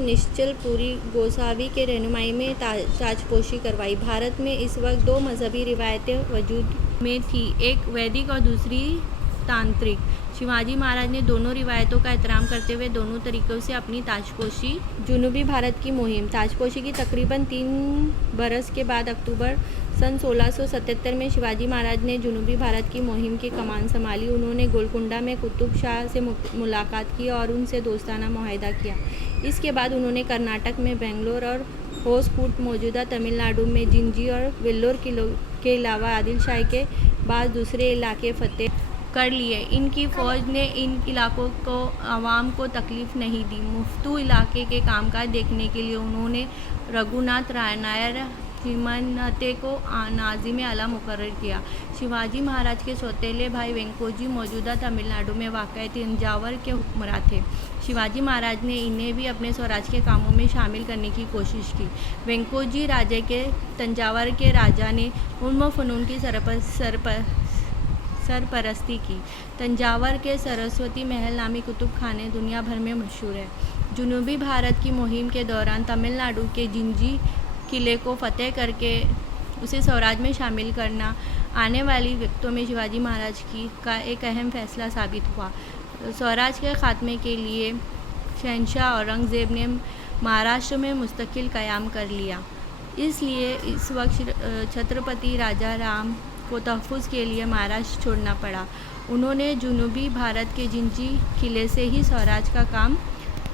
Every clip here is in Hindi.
निश्चल पुरी गोसावी के रहनुमाई में ताजपोशी करवाई। भारत में इस वक्त दो मजहबी रिवायतें वजूद में थी, एक वैदिक और दूसरी तांत्रिक। शिवाजी महाराज ने दोनों रिवायतों का एहतराम करते हुए दोनों तरीक़ों से अपनी ताजपोशी जनूबी भारत की मुहिम। ताजपोशी की तकरीबन 3 बरस के बाद अक्टूबर सन 1677 में शिवाजी महाराज ने जनूबी भारत की मुहिम की कमान संभाली। उन्होंने गोलकुंडा में कुतुब शाह से मुलाकात की और उनसे दोस्ताना मुआहदा किया। इसके बाद उन्होंने कर्नाटक में बेंगलोर और होसकोट, मौजूदा तमिलनाडु में जिंजी और वेल्लोर के अलावा आदिल शाही के बाद दूसरे इलाके फतेह कर लिए। इनकी फ़ौज ने इन इलाकों को आवाम को तकलीफ़ नहीं दी। मुफ्तू इलाके के कामकाज देखने के लिए उन्होंने रघुनाथ नायर हिमनते को नाज़िम आला मुकर्रर किया। शिवाजी महाराज के सौतेले भाई वेंकोजी मौजूदा तमिलनाडु में वाक़ तंजावर के हुक्मरान थे। शिवाजी महाराज ने इन्हें भी अपने स्वराज के कामों में शामिल करने की कोशिश की। वेंकोजी राजे के तंजावर के राजा ने उल्म फ़नून की सरपरस्ती की। तंजावर के सरस्वती महल नामी कुतुब खाने दुनिया भर में मशहूर है। जनूबी भारत की मुहिम के दौरान तमिलनाडु के जिंजी किले को फतेह करके उसे स्वराज में शामिल करना आने वाली वक्तों में शिवाजी महाराज का एक अहम फैसला साबित हुआ। स्वराज के ख़ात्मे के लिए शहंशाह औरंगज़ेब ने महाराष्ट्र में मुस्तकिल क़याम कर लिया। इसलिए इस वक्त छत्रपति राजा राम को तहफ़्फ़ुज़ के लिए महाराष्ट्र छोड़ना पड़ा। उन्होंने जनूबी भारत के जिंजी किले से ही स्वराज का काम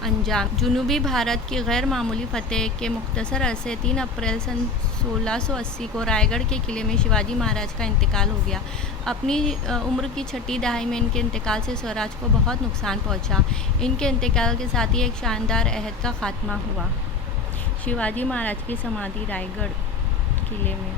अंजाम। जनूबी भारत की गैर मामूली फ़तेह के मुख्तसर अरसे 3 अप्रैल सन 1680 को रायगढ़ के किले में शिवाजी महाराज का इंतकाल हो गया। अपनी उम्र की 6ठी दहाई में इनके इंतकाल से स्वराज को बहुत नुकसान पहुंचा। इनके इंतकाल के साथ ही एक शानदार अहद का ख़ात्मा हुआ। शिवाजी महाराज की समाधि रायगढ़ किले में।